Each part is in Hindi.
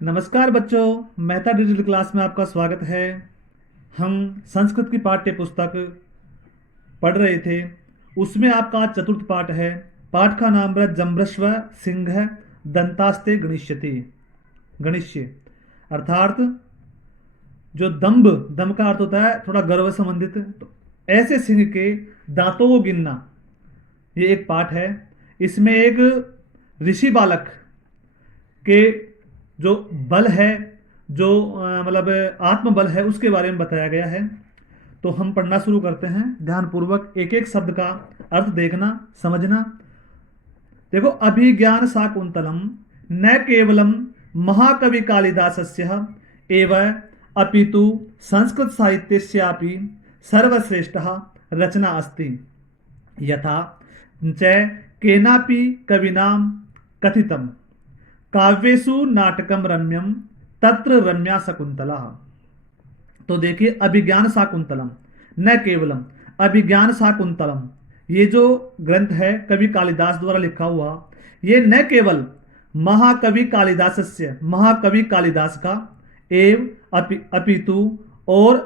नमस्कार बच्चों, मेहता डिजिटल क्लास में आपका स्वागत है। हम संस्कृत की पाठ्य पुस्तक पढ़ रहे थे। उसमें आपका चतुर्थ पाठ है। पाठ का नाम है जम्भश्व सिंह दंतास्ते गणिष्यति। गणिष्य अर्थात जो दम्भ, दम का अर्थ होता है थोड़ा गर्व संबंधित, तो ऐसे सिंह के दांतों को गिनना, ये एक पाठ है। इसमें एक ऋषि बालक के जो बल है, जो मतलब आत्मबल है, उसके बारे में बताया गया है। तो हम पढ़ना शुरू करते हैं। ध्यानपूर्वक एक एक शब्द का अर्थ देखना, समझना। देखो, अभिज्ञान शाकुंतलम न केवलम महाकवि कालिदासस्य एव अपितु संस्कृत साहित्यस्यापि सर्वश्रेष्ठः रचना अस्ति, यथा च केनापि कविना कथितम काव्येषु नाटकम रम्यम तत्र रम्या शकुंतला। तो देखिए, अभिज्ञान शाकुंतलम न केवलम, अभिज्ञान शाकुंतलम, ये जो ग्रंथ है कवि कालिदास द्वारा लिखा हुआ, ये न केवल महाकवि कालिदासस्य, महाकवि कालिदास का, एव अपितु और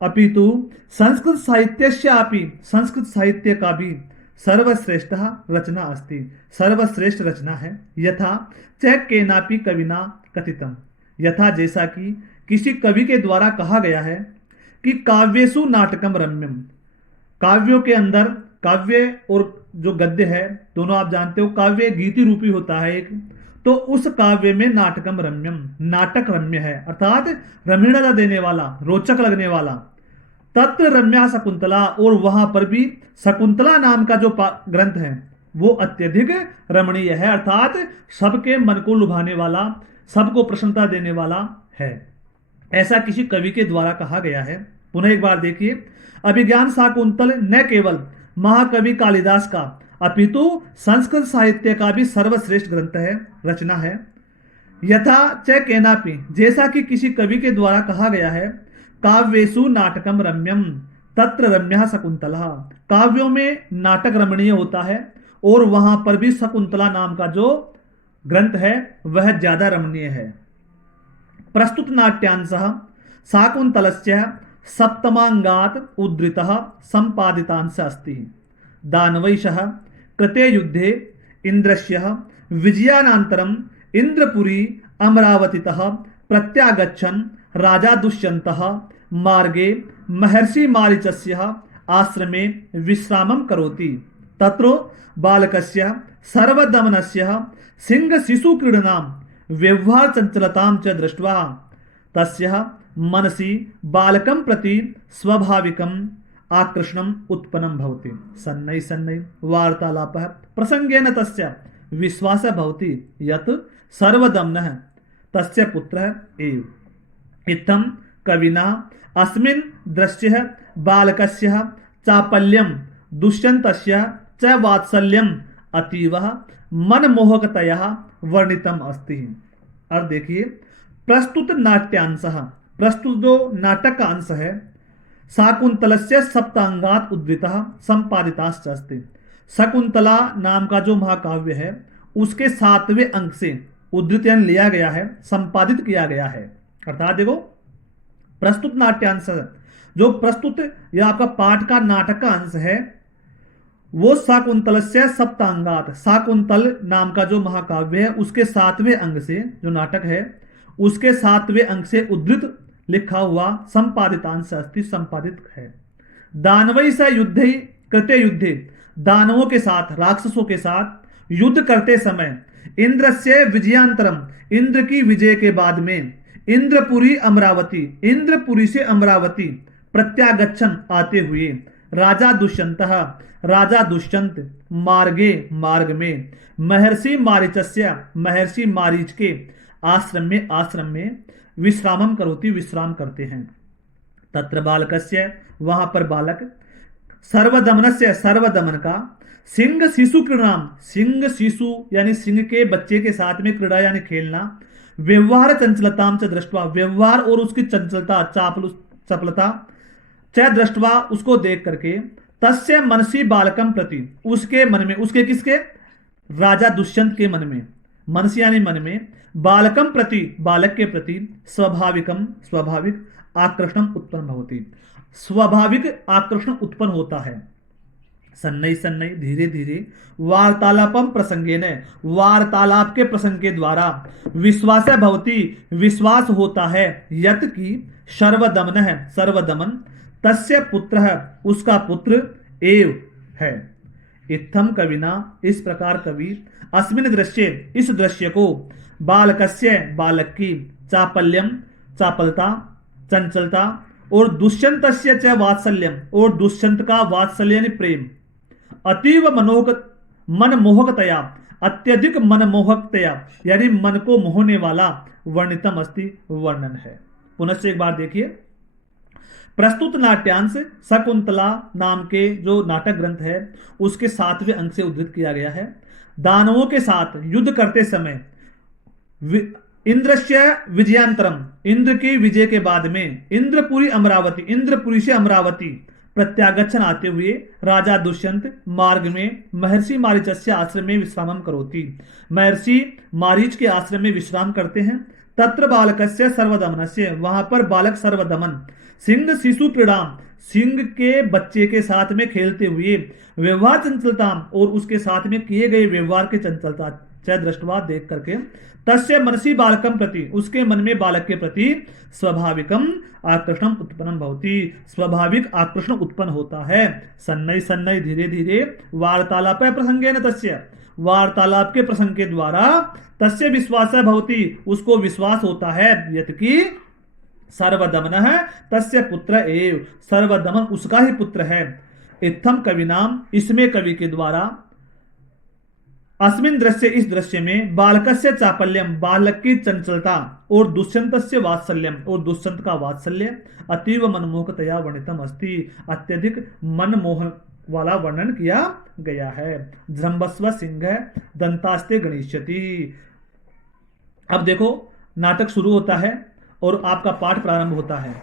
अपितु संस्कृत साहित्यस्यापि, संस्कृत साहित्य का भी सर्वश्रेष्ठ रचना अस्ति, सर्वश्रेष्ठ रचना है। यथा च केनापि कविना कथितम, यथा जैसा कि किसी कवि के द्वारा कहा गया है कि काव्येषु नाटकम रम्यम, काव्यों के अंदर, काव्य और जो गद्य है दोनों आप जानते हो, काव्य गीति रूपी होता है एक, तो उस काव्य में नाटकम रम्यम, नाटक रम्य है अर्थात रमणीयता देने वाला, रोचक लगने वाला। तत्र रम्या शकुंतला, और वहां पर भी शकुंतला नाम का जो ग्रंथ है वो अत्यधिक रमणीय है, अर्थात सबके मन को लुभाने वाला, सबको प्रसन्नता देने वाला है। ऐसा किसी कवि के द्वारा कहा गया है। पुनः एक बार देखिए, अभिज्ञान शाकुंतल न केवल महाकवि कालिदास का अपितु संस्कृत साहित्य का भी सर्वश्रेष्ठ ग्रंथ है, रचना है। यथा च केनापि, जैसा कि किसी कवि के द्वारा कहा गया है, काव्येषु नाटकम रम्यम तत्र रम्या शकुंतला, काव्यों में नाटक रमणीय होता है और वहां पर भी शकुंतला नाम का जो ग्रंथ है वह ज्यादा रमणीय है। प्रस्तुत नाट्यांशः शाकुंतलस्य सप्तमांगात् उद्धृतः संपादितांश अस्ति। दानवैषः कृते युद्धे इन्द्रस्य विजयानन्तरम् इन्द्रपुरी अमरावतीतः प्रत्यागच्छन् राजा दुष्यन्तः मार्गे महर्षि मारीचस्य आश्रमे विश्रामं करोति। तत्र बालकस्य सर्वदमनस्य सिंह शिशु क्रीडनां व्यवहार चंचलतां च दृष्ट्वा तस्य मनसि बालकं प्रति स्वाभाविकम् आकर्षणम् उत्पन्नं भवति। सन्नै सन्नै वार्तालापः प्रसंगेन तस्य विश्वासः भवति यत् सर्वदमनः तस्य पुत्रः एव। इत्थं कविना अस्मिन् दृश्ये बालकस्य चापल्यं दुष्यन्तस्य च वात्सल्यम् अतीव मनमोहकतया वर्णितम अस्ति। और देखिए, प्रस्तुत नाट्यांश, प्रस्तुत जो नाटक का अंश है, शाकुंतलस्य सप्तांगात् उद्धृतः संपादिताश्च अस्ति। शकुंतला नाम का जो महाकाव्य है उसके 7वें अंक से उद्धृत लिया गया है, संपादित किया गया है। अर्थात देखो, प्रस्तुत नाट्यांश, जो प्रस्तुत या आपका पाठ का नाटक का अंश है वो शाकुंतलस्य सप्तांगात, शाकुंतल नाम का जो महाकाव्य है उसके 7वें अंग से, जो नाटक है उसके 7वें अंग से उद्धृत लिखा हुआ संपादितांश अस्ति, संपादित है। दानवै स युद्धे कृते युद्धे, दानवों के साथ, राक्षसों के साथ युद्ध करते समय इंद्रस्य विजयांतरम, इंद्र की विजय के बाद में इंद्रपुरी अमरावती, इंद्रपुरी से अमरावती प्रत्यागच्छन आते हुए राजा दुष्यंतः, राजा दुष्यंत मार्गे, मार्ग में महर्षि मारीचस्य, महर्षि मारीच के आश्रम में, आश्रम में विश्रामम करोति, विश्राम करते हैं। तत्र बालकस्य, वहां पर बालक, सर्वदमनस्य, सर्वदमन का, सिंह शिशु क्रीड़ाम, सिंह शिशु यानी सिंह के बच्चे के साथ में क्रीड़ा यानी खेलना, व्यवहार चंचलताम च दृष्टवा, व्यवहार और उसकी चंचलता, चपलता च दृष्टवा, उसको देख करके, तस्य मनसी बालकम प्रति, उसके मन में, उसके किसके, राजा दुष्यंत के मन में, मनसी यानी मन में, बालकम प्रति, बालक के प्रति, स्वाभाविकम, स्वाभाविक, आकर्षण उत्पन्न होती, स्वाभाविक आकर्षण उत्पन्न होता है। सन्नई सन्नई, धीरे धीरे, वार्तालापम प्रसंगेन, वार्तालाप के प्रसंग के द्वारा, विश्वास भवती, विश्वास होता है, यत की सर्वदमन है, सर्वदमन, तस्य पुत्र है, उसका पुत्र, एव है। इत्थम कविना, इस प्रकार कवि, अस्मिन दृश्य, इस दृश्य को, बालकस्य, बालक की, चापल्यम, चापलता, चंचलता, और दुष्यंतस्य च वात्सल्यम, और दुष्यंत का वात्सल्य यानी प्रेम, अतीव मनमोहकतया, अत्यधिक मनमोहकतया यानी मन को मोहने वाला, वर्णितम अस्ति, वर्णन है। पुनश्च एक बार देखिए, प्रस्तुत नाट्यांश शकुंतला नाम के जो नाटक ग्रंथ है उसके 7वें अंक से उद्धृत किया गया है। दानवों के साथ युद्ध करते समय इंद्रस्य विजयांतरम, इंद्र की विजय के बाद में, इंद्रपुरी अमरावती, इंद्रपुरी से अमरावती प्रत्यागच्छन आते हुए राजा दुष्यंत मार्ग में महर्षि मारीचस्य आश्रम में विश्रामम करोति, महर्षि मारीच के आश्रम में विश्राम करते हैं। तत्र बालकस्य सर्वदमनस्य, वहां पर बालक सर्वदमन, सिंह शिशु क्रीड़ाम, सिंह के बच्चे के साथ में खेलते हुए, व्यवहार चंचलता, और उसके साथ में किए गए व्यवहार के चंचलता, च दृष्टवा देख करके, तस्य मनसी बालकम प्रति, उसके मन में बालक के प्रति, स्वाभाविकम आकर्षण उत्पन्न भवति, स्वाभाविक आकर्षण उत्पन्न होता है। सन्नई सन्नई, धीरे धीरे, वार्तालाप प्रसंगेन तस्य, वार्तालाप के प्रसंग के द्वारा, तस्य विश्वास भवति, उसको विश्वास होता है, यत की सर्वदमन है, तस्य पुत्र एव, सर्वदमन उसका ही पुत्र है। इत्थम कवि नाम, इसमें कवि के द्वारा, अस्मिन दृश्य, इस दृश्य में, बालकस्य चापल्यम, बालक की चंचलता, और दुष्यंतस्य वात्सल्यम, और दुष्यंत का वात्सल्य, अतीव मनमोहकतया वर्णितम अस्ति, अत्यधिक मनमोहन वाला वर्णन किया गया है। जृंभस्व सिंह दंतास्ते गणिष्यति। अब देखो, नाटक शुरू होता है और आपका पाठ प्रारंभ होता है।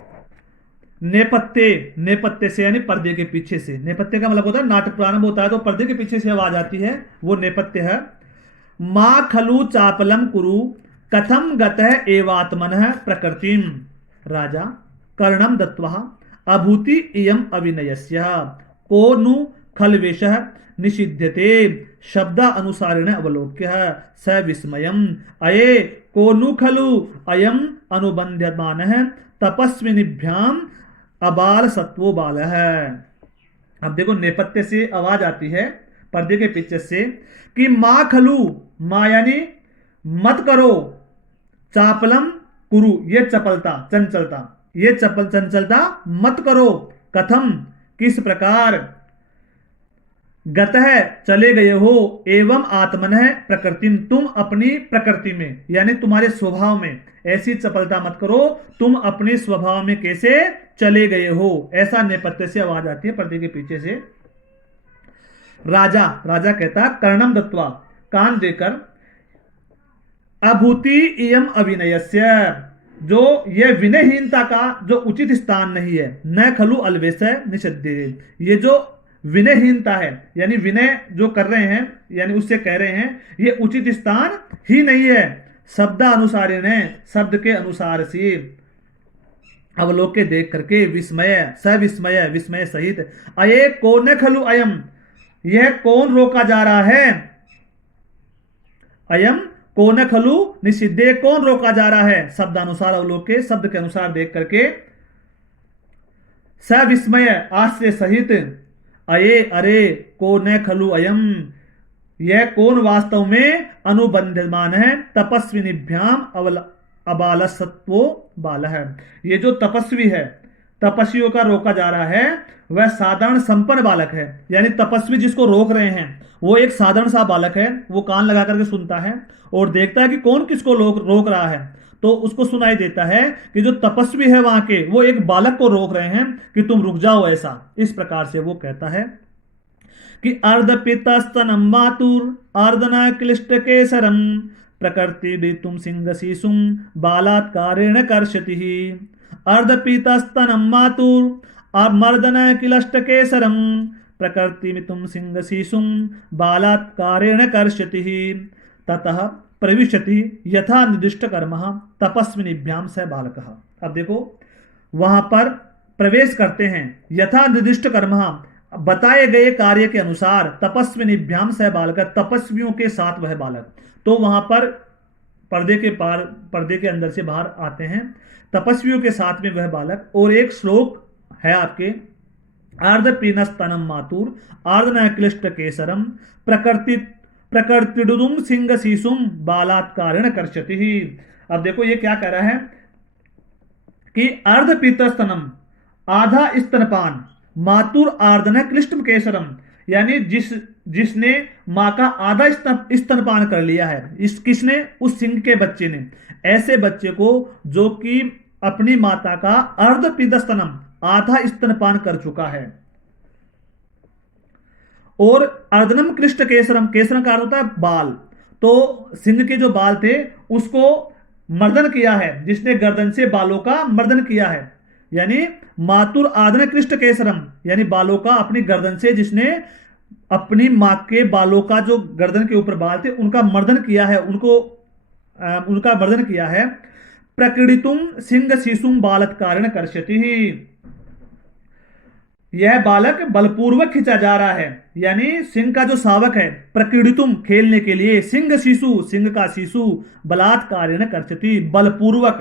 नेपथ्य, नेपथ्य से यानी पर्दे के पीछे से, नेपथ्य का मतलब होता है नाटक प्रारंभ होता है तो पर्दे के पीछे से आवाज आती है, वो नेपथ्य है। मां खलु चापलम कुरु कथम गतः एवात्मनः प्रकृतिम, राजा कर्णम दत्वा अभूति इयम अभिनयस्य, को नु खलवेशः निषिध्यते शब्द अनुसारेण अवलोक्य स विस्मयम्, अये को नु खलु अयम अनुबंध्यमानः तपस्विनीभ्याम अबाल सत्वो बाल है। अब देखो, नेपथ्य से आवाज आती है पर्दे के पीछे से कि मां खलु, मां यानी मत करो, चापलम कुरु, ये चपलता, चंचलता, ये चंचलता मत करो, कथम, किस प्रकार, गतः चले गए हो, एवं आत्मनः प्रकृतिम, तुम अपनी प्रकृति में यानी तुम्हारे स्वभाव में ऐसी चपलता मत करो, तुम अपने स्वभाव में कैसे चले गए हो, ऐसा नेपथ्य से आवाज आती है पर्दे के पीछे से। राजा, राजा कहता कर्णम दत्वा, कान देकर, अभूति इयम अभिनयस्य, जो ये विनयहीनता का जो उचित स्थान नहीं है, न खलु अलवेश निषिद्धे, ये जो विनयहीनता है यानी विनय जो कर रहे हैं यानी उससे कह रहे हैं, ये उचित स्थान ही नहीं है। शब्द अनुसार ने, शब्द के अनुसार से, अवलोके देख करके, विस्मय, सविस्मय, विस्मय सहित, अये कौन खलु अयम, यह कौन रोका जा रहा है, अयम कौन खलु निषिद्धे, कौन रोका जा रहा है, शब्दानुसार अवलोके, शब्द के अनुसार देख करके, सविस्मय आश्चर्य सहित, अये अरे कौन खलु अयम, यह कौन वास्तव में अनुबंधमान है, तपस्विनीभ्याम अबालसत्वो बाल है, ये जो तपस्वी है, तपस्वियों का रोका जा रहा है, वह साधारण संपन्न बालक है, यानी तपस्वी जिसको रोक रहे हैं वो एक साधारण सा बालक है, वो कान लगा करके सुनता है और देखता है कि कौन किसको रोक रहा है, तो उसको सुनाई देता है कि जो तपस्वी है वहां के, वो एक बालक को रोक रहे हैं कि तुम रुक जाओ, ऐसा, इस प्रकार से वो कहता है कि अर्धपितस्तनम मातुर अर्धना क्लिष्ट केसरम प्रकृति तुम सिंह शिशुम बालात्कारेण कर्षति, अर्धपितस्तनम मातुर मर्दन क्लिष्ट केसरम प्रकृति तुम सिंह शिशुम बालात्कारेण कर्षति, ततः प्रविशति यथा निर्दिष्ट कर्म तपस्विनीभ्याम स बालकः। अब देखो वहां पर प्रवेश करते हैं, यथा निर्दिष्ट कर्म बताए गए कार्य के अनुसार, तपस्विनीभ्याम स बालक तपस्वियों के साथ वह बालक। तो वहां पर पर्दे के पार, पर्दे के अंदर से बाहर आते हैं तपस्वियों के साथ में वह बालक। और एक श्लोक है आपके, अर्ध पीनस्तनम मातुर अर्धन क्लिष्ट केसरम प्रकृति प्रकृतिडुम सिंह शीशुम बालात्कारेण कर्षति। अब देखो ये क्या कह रहा है कि अर्ध पीतस्तनम आधा स्तनपान, मातुर आर्दन क्लिष्ट केसरम, यानी जिसने माँ का आधा स्तनपान कर लिया है, इस किसने, उस सिंह के बच्चे ने। ऐसे बच्चे को जो कि अपनी माता का अर्ध पीतस्तनम आधा स्तनपान कर चुका है, और अर्धनम क्लिष्ट केसरम, केसरम का अर्थ होता है बाल, तो सिंह के जो बाल थे उसको मर्दन किया है, जिसने गर्दन से बालों का मर्दन किया है। यानी मातुर आदन क्लिष्ट केसरम, यानी बालों का अपनी गर्दन से, जिसने अपनी मां के बालों का जो गर्दन के ऊपर बाल थे उनका मर्दन किया है, उनका मर्दन किया है। प्रकृतितुम सिंह शिशुम बालत्कारेण कर्षति, यह बालक बलपूर्वक खींचा जा रहा है। यानी सिंह का जो शावक है, प्रकृतितुम खेलने के लिए, सिंह शिशु, सिंह का शिशु, बलात्कारेण कर्षति, बलपूर्वक,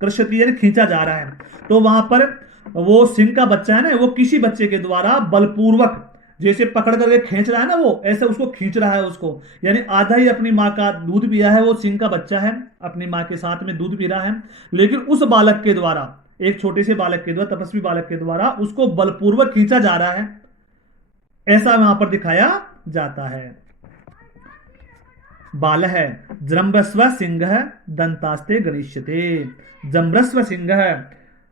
कर्षति यानी खींचा जा रहा है। तो वहां पर वो सिंह का बच्चा है ना, वो किसी बच्चे के द्वारा बलपूर्वक, जैसे पकड़ करके खींच रहा है ना, वो ऐसे उसको खींच रहा है उसको। यानी आधा ही अपनी माँ का दूध पिया है, वो सिंह का बच्चा है, अपनी माँ के साथ में दूध पी रहा है, लेकिन उस बालक के द्वारा, एक छोटे से बालक के द्वारा, तपस्वी बालक के द्वारा उसको बलपूर्वक खींचा जा रहा है, ऐसा वहां पर दिखाया जाता है। बाल है जम्रस्व सिंह दंतास्ते गणिष्यते, जम्रस्व सिंह,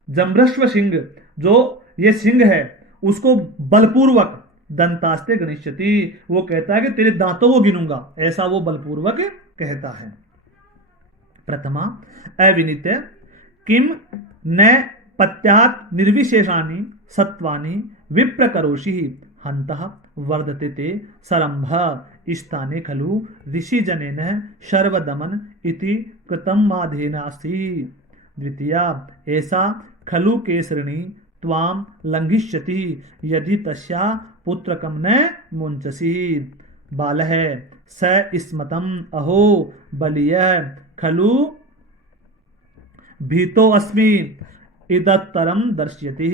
जम्रस्व सिंह, जो ये सिंह है उसको बलपूर्वक दंतास्ते गणिष्यति, वो कहता है कि तेरे दांतों को गिनूंगा, ऐसा वो बलपूर्वक कहता है। प्रथमा अविनित किम न पत्यात निर्विशेषानि सत्वानि विप्रकरोषि हन्तः वर्धते ते सरंभ स्थाने खलु ऋषिजनेन शर्वदमन इति कृतं माधेनास्ति। द्वितीया ऐसा खलु केसरिणी त्वाम लंघिष्यति यदि तस्या पुत्रकम न मुंचसी। बाल है स स्मतम अहो बलिय खलु भीतो अस्मि इदत्तरम दर्शयति।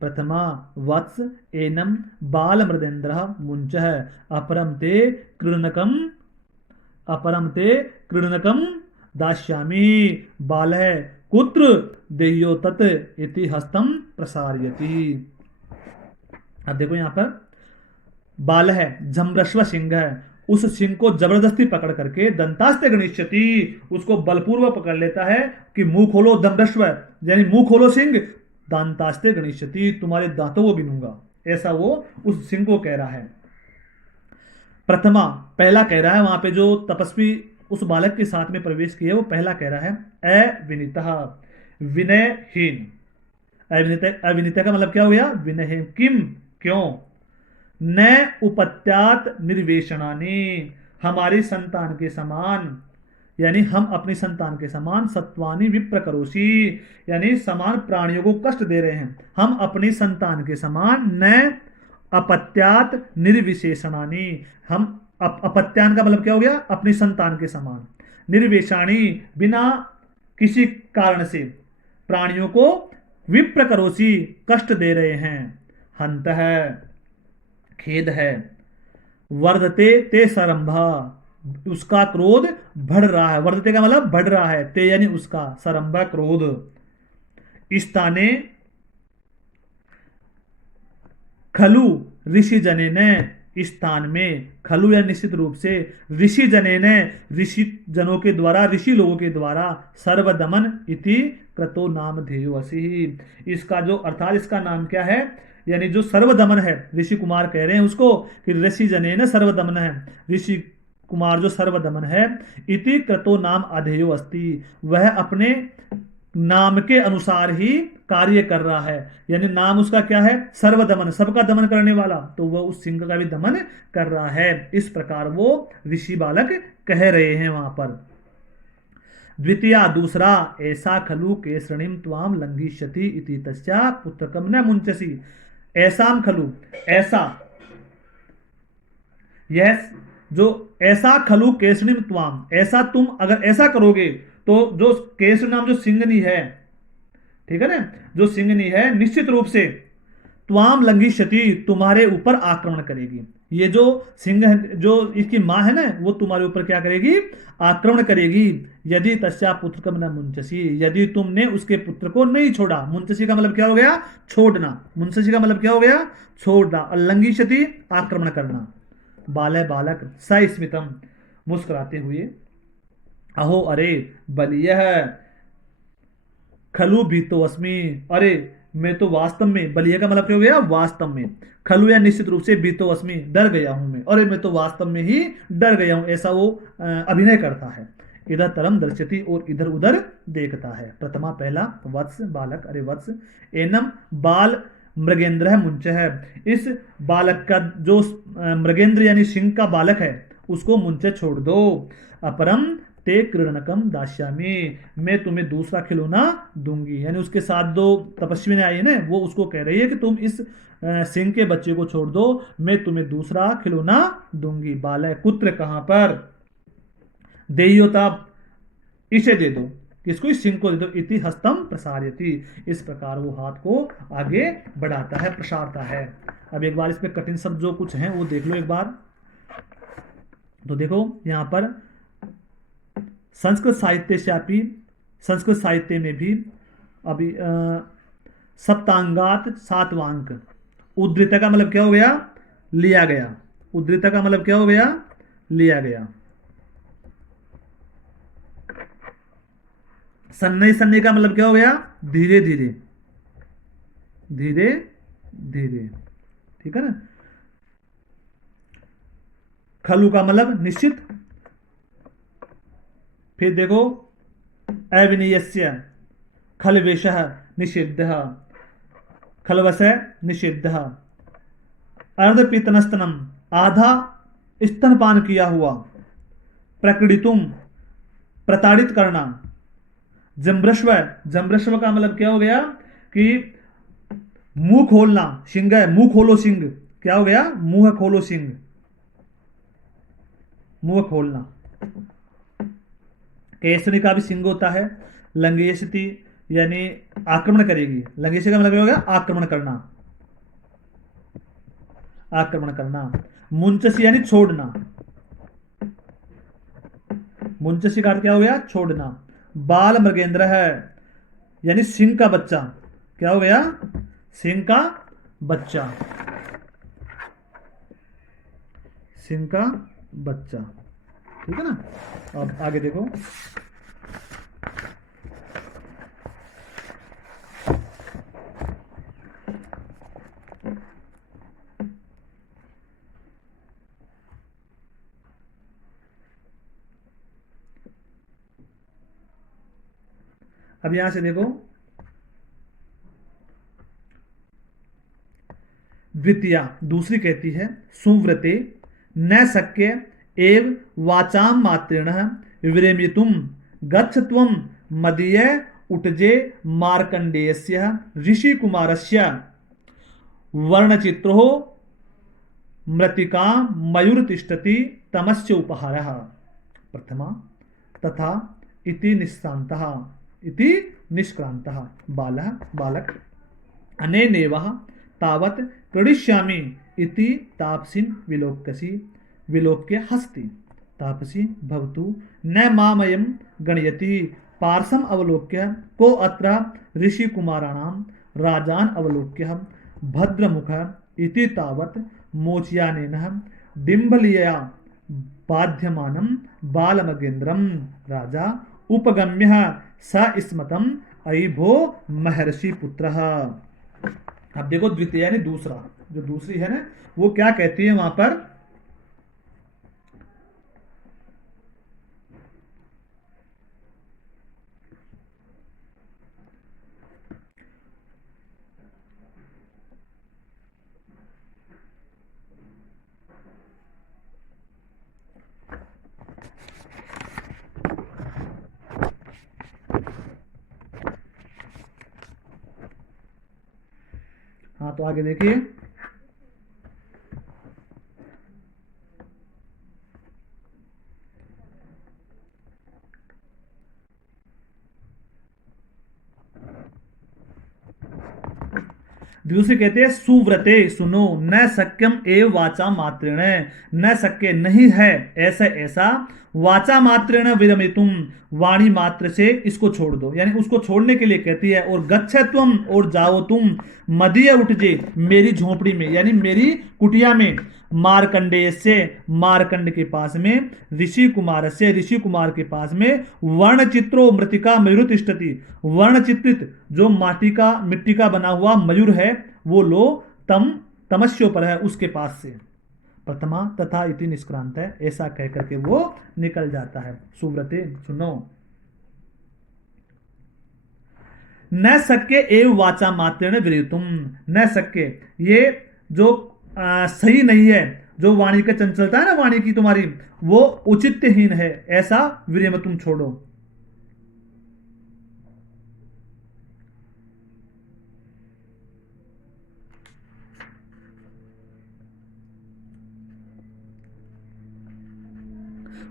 प्रथमा वत्स एनम बाल मृदेन्द्र मुंचः अपरम ते कृणकम दास्यामि। बाल है कुत्र देयो तत् इति हस्तम प्रसारयति। अब देखो यहां पर बाल है जम्रश्व सिंह है, उस सिंह को जबरदस्ती पकड़ करके दंतास्ते गणिष्यति, उसको बलपूर्वक पकड़ लेता है कि मुंह खोलो दम्रश्व, यानी मुंह खोलो सिंह, दंतास्ते गणिष्यति, तुम्हारे दांतों को गिनूंगा, ऐसा वो उस सिंह को कह रहा है। प्रथमा पहला कह रहा है, वहां पे जो तपस्वी उस बालक के साथ में प्रवेश किया वो पहला कह रहा है अविनीतः, विनयहीन। अविनीत का मतलब क्या हो गया, विनयहीन। किम क्यों, न उपत्यात निर्वेशनानि, हमारी संतान के समान, यानी हम अपनी संतान के समान, सत्वानी विप्रकरोषि, यानी समान प्राणियों को कष्ट दे रहे हैं, हम अपनी संतान के समान, न अपत्यात निर्विशेषणानि, हम अपत्यान का मतलब क्या हो गया, अपनी संतान के समान, निर्वेशाणी बिना किसी कारण से प्राणियों को, विप्रकरोषि कष्ट दे रहे हैं, हंत है खेद है, वर्धते ते सरंभा, उसका क्रोध बढ़ रहा है, वर्धते का मतलब बढ़ रहा है, ते यानी उसका, सरंभा क्रोध। स्थाने खलु ऋषि जने ने, स्थान में, खलु या निश्चित रूप से, ऋषि जने ने, ऋषि जनों के द्वारा, ऋषि लोगों के द्वारा, सर्वदमन इति कृतो नाम धेयसी, इसका जो अर्थात इसका नाम क्या है, यानी जो सर्वदमन है, ऋषि कुमार कह रहे हैं उसको कि ऋषि जने ने सर्वदमन है, ऋषि कुमार जो सर्वदमन है, इति कृतो नाम अधेयो अस्ति, वह अपने नाम के अनुसार ही कार्य कर रहा है, यानी नाम उसका क्या है, सर्वदमन, सबका दमन करने वाला, तो वह उस सिंह का भी दमन कर रहा है, इस प्रकार वो ऋषि बालक कह रहे हैं वहां पर। द्वितीया दूसरा, ऐसा खलु केसरणिम त्वाम लंघिष्यति इति तस्या पुत्रकम न मुंचसी। ऐसाम खलु, ऐसा, यह जो ऐसा खलु केसरिम त्वाम, ऐसा तुम अगर ऐसा करोगे तो जो केसर नाम जो सिंगनी है, ठीक है ना, जो सिंगनी है निश्चित रूप से त्वाम लंघिष्यति तुम्हारे ऊपर आक्रमण करेगी। ये जो सिंह जो इसकी मां है ना, वो तुम्हारे ऊपर क्या करेगी, आक्रमण करेगी। यदि तस्या पुत्र न मुंचसी, यदि तुमने उसके पुत्र को नहीं छोड़ा। मुंचसी का मतलब क्या हो गया, छोड़ना। मुंचसी का मतलब क्या हो गया, छोड़ना। और लंघिष्यति आक्रमण करना। बालय बालक सस्मितम मुस्कुराते हुए, अहो अरे बलिय खलु भीतो अस्मि, अरे मैं तो वास्तव में, बलिया का मतलब क्या हो गया, वास्तव में। खलु या निश्चित रूप से, भीतो अस्मि डर गया हूं मैं, अरे मैं तो वास्तव में ही डर गया हूं, ऐसा वो अभिनय करता है। इधर तरम दर्शति और इधर उधर देखता है। प्रथमा पहला, वत्स बालक, अरे वत्स, एनम बाल मृगेंद्र मुंच है, इस बालक का जो मृगेंद्र यानी सिंह का बालक है उसको मुंचे छोड़ दो। अपरम ते क्रीडनकम दास्यामी, मैं तुम्हें दूसरा खिलौना दूंगी। यानी उसके साथ दो तपस्वी ने आई है ना, वो उसको कह रही है कि तुम इस सिंह के बच्चे को छोड़ दो, मैं तुम्हें दूसरा खिलौना दूंगी। बालय कुत्र, कहां पर, देयोता इसे दे दो, किसको, इस सिंह को दे दो। इति हस्तम प्रसारयति, इस प्रकार वो हाथ को आगे बढ़ाता है, प्रसारता है। अब एक बार इसमें कठिन शब्द जो कुछ हैं वो देख लो एक बार। तो देखो यहां पर संस्कृत साहित्य से आपी, संस्कृत साहित्य में भी अभी सप्तांगात सातवांक, उद्धृत का मतलब क्या हो गया, लिया गया। उद्धृत का मतलब क्या हो गया, लिया गया। सन्नई सन्नई का मतलब क्या हो गया, धीरे धीरे, धीरे धीरे, ठीक है ना। खलु का मतलब निश्चित। फिर देखो अविनीयस्य, खलवेशः निषिद्धः, खलवश निषिद्धः। अर्धपीतनस्तनम, आधा स्तनपान किया हुआ। प्रकटितुम, प्रताड़ित करना। जम्रश्व, जम्रश्व का मतलब क्या हो गया कि मुंह खोलना, सिंह है, मुंह खोलो सिंह, क्या हो गया, मुंह खोलो सिंह, मुंह खोलना। केसरी का भी सिंह होता है। लंगेशति यानी आक्रमण करेगी, लंगेश का मतलब हो गया आक्रमण करना, आक्रमण करना। मुंचसी यानी छोड़ना, मुंचसी का अर्थ क्या हो गया, छोड़ना। बाल मृगेंद्र है यानी सिंह का बच्चा, क्या हो गया, सिंह का बच्चा, सिंह का बच्चा, ठीक है ना। अब आगे देखो, अब यहां से देखो, द्वितीया दूसरी कहती है, सुव्रते न शक्य एव वाचाम मात्रेण विरेमितुम गच्छ त्वं मदीय उटजे मार्कंडेयस्य ऋषि कुमारस्य वर्णचित्रो मृतिका मयूर तिष्ठति तमस्य उपहारः। प्रथमा तथा इति निश्रान्तः, इति निष्क्रान्तः। बालः बालक, अनेनेवः तावत् क्रीडिष्यामि इति तापसीन विलोक्यसि, विलोक्य हस्ति। तापसी भवतु न मामयं गणयति पार्श्वम अवलोक्य को अत्र ऋषि कुमाराणां राजान अवलोक्य भद्रमुख इति तावत् मोचयानेन डिम्बलिया बाध्यमानं बालमगेन्द्रं राजा उपगम्य स स्मतम अयि भो महर्षि पुत्रः। अब देखो द्वितीय यानी दूसरा, जो दूसरी है ना, वो क्या कहती है वहां पर, तो आगे देखिए, दूसरी कहते हैं सुव्रते, सुनो, न सक्यम एव वाचा मात्रेण, न सक्य नहीं है ऐसा ऐसा, वाचा मात्रेण विरमितुम, वाणी मात्र से इसको छोड़ दो, यानी उसको छोड़ने के लिए कहती है। और गच्छ तुम, और जाओ तुम, मदीय उठजे, मेरी झोपड़ी में, यानी मेरी कुटिया में, मारकंडेय से, मारकंड के पास में, ऋषि कुमार से, ऋषि कुमार के पास में, वर्ण चित्रो मृतिका मयूर तिष्ठति, वर्ण चित्रित जो माटी का मिट्टी का बना हुआ मयूर है वो लो, तम तमस्यो पर है उसके पास से, प्रथमा तथा इति निष्क्रांत है, ऐसा कह करके वो निकल जाता है। सुव्रते, सुनो, न सक्य एव वाचा मात्रेण विरहितुम, न सक्य ये जो सही नहीं है, जो वाणी का चंचलता है ना वाणी की तुम्हारी, वो औचित्यहीन है, ऐसा वीर्य तुम छोड़ो।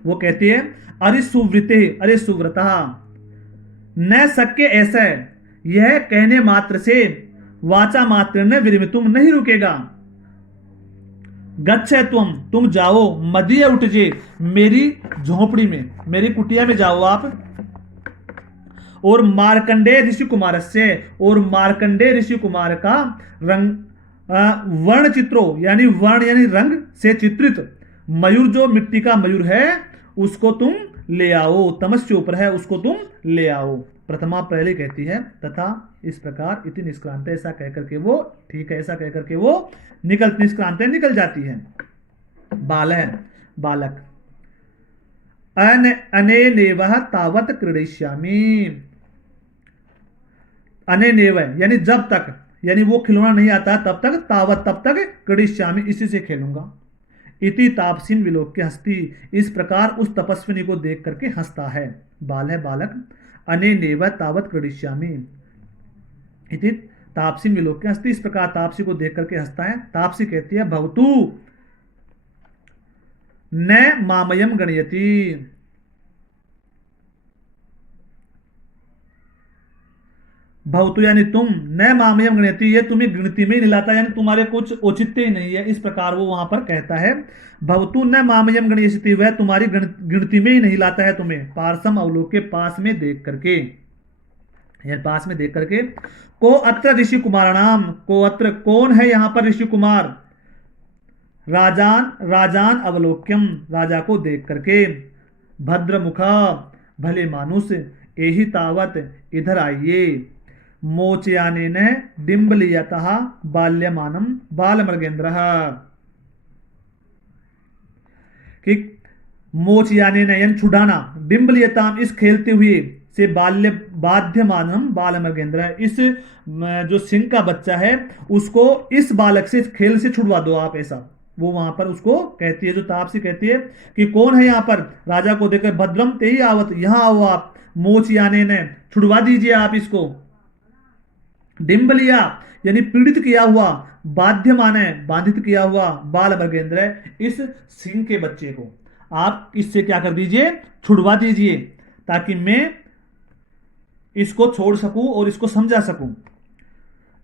वो कहती है अरे सुव्रते, अरे सुव्रता, न सक्य ऐसा है, यह कहने मात्र से वाचा मात्र न विरमितुम नहीं रुकेगा। गच्छ तुम जाओ, मदीय उठजे, मेरी झोपड़ी में, मेरी कुटिया में जाओ आप, और मार्कंडेय ऋषि कुमार से, और मार्कंडेय ऋषि कुमार का रंग वर्ण चित्रो, यानी वर्ण यानी रंग से चित्रित मयूर, जो मिट्टी का मयूर है उसको तुम ले आओ, तमस्या ऊपर है उसको तुम ले आओ। प्रथमा पहले कहती है तथा इस प्रकार इति निष्क्रांत, ऐसा कहकर के वो, ठीक है, ऐसा कहकर के वो निष्क्रांत निकल जाती है। बाल है, बालक, अनेनेव तावत क्रीडिष्यामि, अनेनेव यानी जब तक, यानी वो खिलौना नहीं आता तब तक, तावत तब तक, क्रीडिष्यामि इसी से खेलूंगा। इति तापसीन विलोक्य हस्ती, इस प्रकार उस तपस्विनी को देख करके हंसता है। बाल है, बालक, अनेनेव तावत क्रीडिष्यामि, इति तापसीन विलोक्य हस्ती, इस प्रकार तापसी को देख करके हंसता है। तापसी कहती है भवतु न मामयम गणयति, भवतु यानी तुम, न मामयम गणयति, ये तुम्हें गिनती में ही नहीं लाता, यानी तुम्हारे कुछ औचित्य ही नहीं है, इस प्रकार वो वहां पर कहता है। भवतु न मामयम गणयति, वह तुम्हारी गिनती में ही नहीं लाता है तुम्हें, पार्सम अवलोक के पास में देख करके, यानी पास में देख करके। को अत्र ऋषि कुमार नाम, को अत्र कौन है यहां पर ऋषि कुमार, राजान, राजान अवलोक्यम, राजा को देख करके, भद्रमुखा, भले मानुष, एहि तावत, इधर आइए, मोचयाने न डिम्बलियतः बाल्यमानम बालमृगेन्द्र, कि मोचयाने न यानी छुड़ाना, डिम्बलियताम इस खेलते हुए से, बाल्य बाध्यमानम बालमृगेन्द्र, इस जो सिंह का बच्चा है उसको इस बालक से, खेल से छुड़वा दो आप, ऐसा वो वहां पर उसको कहती है। जो तापसी कहती है कि कौन है यहां पर, राजा को देखकर, भद्रम ते ही आवत, यहां आओ आप, मोचयाने ने, छुड़वा दीजिए आप इसको, डिम्बलिया यानी पीड़ित किया हुआ, बाध्यमान है बाधित किया हुआ, बाल मृगेंद्र इस सिंह के बच्चे को आप इससे क्या कर दीजिए, छुड़वा दीजिए, ताकि मैं इसको छोड़ सकूं और इसको समझा सकूं।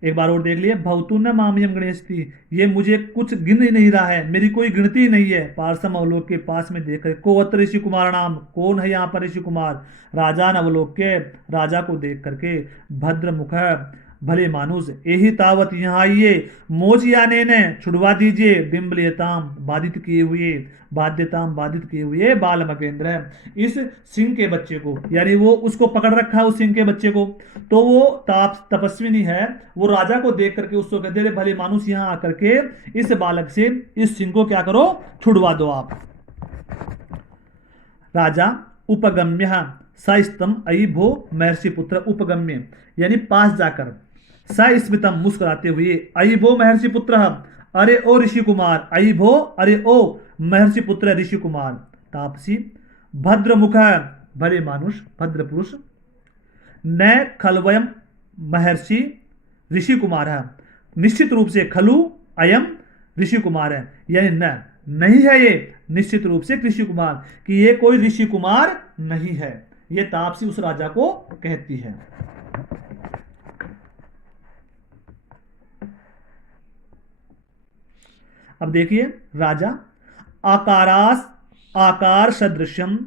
एक बार और देख लिए, भवतु न मामयम गणेशती, ये मुझे कुछ गिन ही नहीं रहा है, मेरी कोई गिनती नहीं है। पार्सम अवलोक के पास में देखकर, को अत्र ऋषि कुमार नाम, कौन है यहाँ पर ऋषि कुमार, राजान अवलोक के, राजा को देख करके, भद्र मुख, भले मानुष, यही तावत यहाँ आइए, मोज याने ने, छुड़वा दीजिए, डिम्बलियताम बाधित किए हुए, बाध्यताम बाधित किए हुए, बाल मकेंद्र इस सिंह के बच्चे को, यानी वो उसको पकड़ रखा है उस सिंह के बच्चे को, तो वो तपस्विनी है, वो राजा को देख करके उसको कहते रहे, भले मानुष यहाँ आकर के इस बालक से इस सिंह को क्या करो, छुड़वा दो आप। राजा उपगम्य सस्तम अयि भो महर्षि पुत्र, उपगम्य यानी पास जाकर, सस्मितम मुस्कुराते हुए, अयि भो महर्षि पुत्र, अरे ओ ऋषि कुमार, अयि भो अरे ओ महर्षि पुत्र ऋषि कुमार। तापसी भद्र मुख, भले मानुष, भद्र पुरुष, न खलवयम महर्षि ऋषि कुमार, निश्चित रूप से खलु अयम ऋषि कुमार है, यानी नहीं है ये निश्चित रूप से ऋषि कुमार, कि ये कोई ऋषि कुमार नहीं है। ये तापसी उस राजा को कहती है। अब देखिए राजा, आकारास आकार सदृशम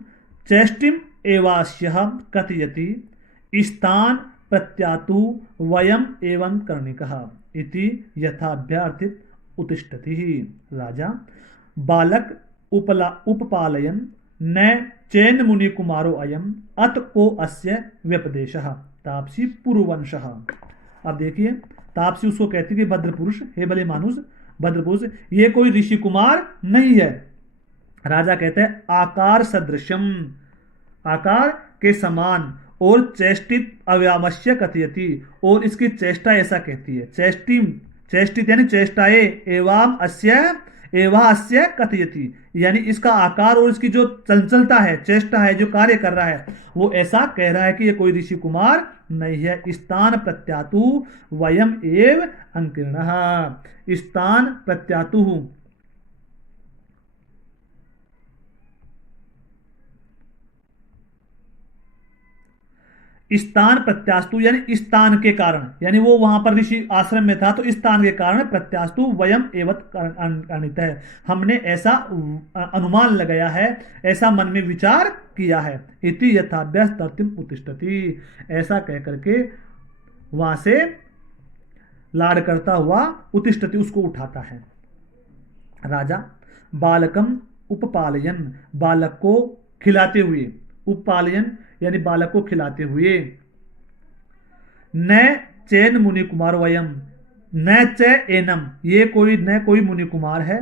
चेष्टिम एवास्यः कथयति स्थान प्रत्यातु वयम एवं कर्णिकः इति यथाभ्यर्थित उत्तिष्ठति। राजा, बालक उपपालयन न चैन मुनि कुमारो अयम अत को अस्य व्यपदेशः तापसी पुरुवंशः। अब देखिए तापसी उसको कहती कि भद्रपुरुष, हे भले मानुष, भद्रपुरुष, ये कोई ऋषि कुमार नहीं है। राजा कहते हैं आकार सदृशम, आकार के समान, और चेष्टित अव्यामश्य कथयति, और इसकी चेष्टा ऐसा कहती है। चेष्टित यानी चेष्टाए, एवं अस्य कथयति, यानी इसका आकार और इसकी जो चंचलता है, चेष्टा है, जो कार्य कर रहा है, वो ऐसा कह रहा है कि ये कोई ऋषि कुमार नहीं है। स्थान प्रत्यातु वयम एव अंकिरणः, स्थान प्रत्यातु, स्थान प्रत्यास्तु यानी स्थान के कारण, यानी वो वहां पर ऋषि आश्रम में था तो स्थान के कारण, प्रत्यास्तु वयम एवत अनित है, हमने ऐसा अनुमान लगाया है, ऐसा मन में विचार किया है। इति यथाभ्यास तर्तिम उत्तिष्ठति, ऐसा कह करके वहां से लाड़ करता हुआ उत्तिष्ठति, उसको उठाता है। राजा, बालकम उपपालयन, बालक को खिलाते हुए, उपपालयन यानी बालक को खिलाते हुए, न चैन मुनि कुमार वयम, न च एनम, ये कोई न कोई मुनि कुमार है,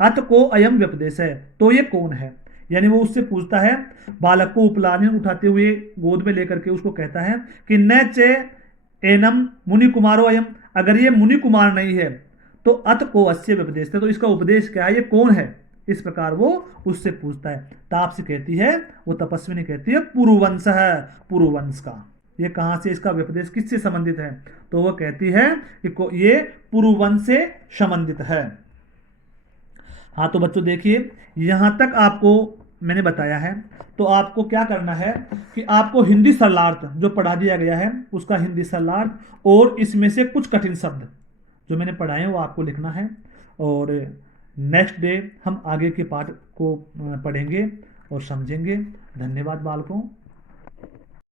अत को अयम व्यपदेश है, तो ये कौन है, यानी वो उससे पूछता है, बालक को उपलायन उठाते हुए गोद में लेकर के उसको कहता है कि न च एनम मुनि कुमारो अयम, अगर ये मुनि कुमार नहीं है तो अत को अस्य व्यपदेश है, तो इसका उपदेश क्या है, ये कौन है, इस प्रकार वो उससे पूछता है। तापसी कहती है, वो तपस्विनी कहती है पुरुवंश है, पुरुवंश का, ये कहां से, इसका व्यपदेश किससे संबंधित है, तो वो कहती है कि ये पुरुवंश से संबंधित है। हाँ तो बच्चों देखिए, यहां तक आपको मैंने बताया है, तो आपको क्या करना है कि आपको हिंदी सरलार्थ जो पढ़ा दिया गया है उसका हिंदी सरलार्थ, और इसमें से कुछ कठिन शब्द जो मैंने पढ़ाए हैं वो आपको लिखना है, और नेक्स्ट डे हम आगे के पाठ को पढ़ेंगे और समझेंगे। धन्यवाद बालकों।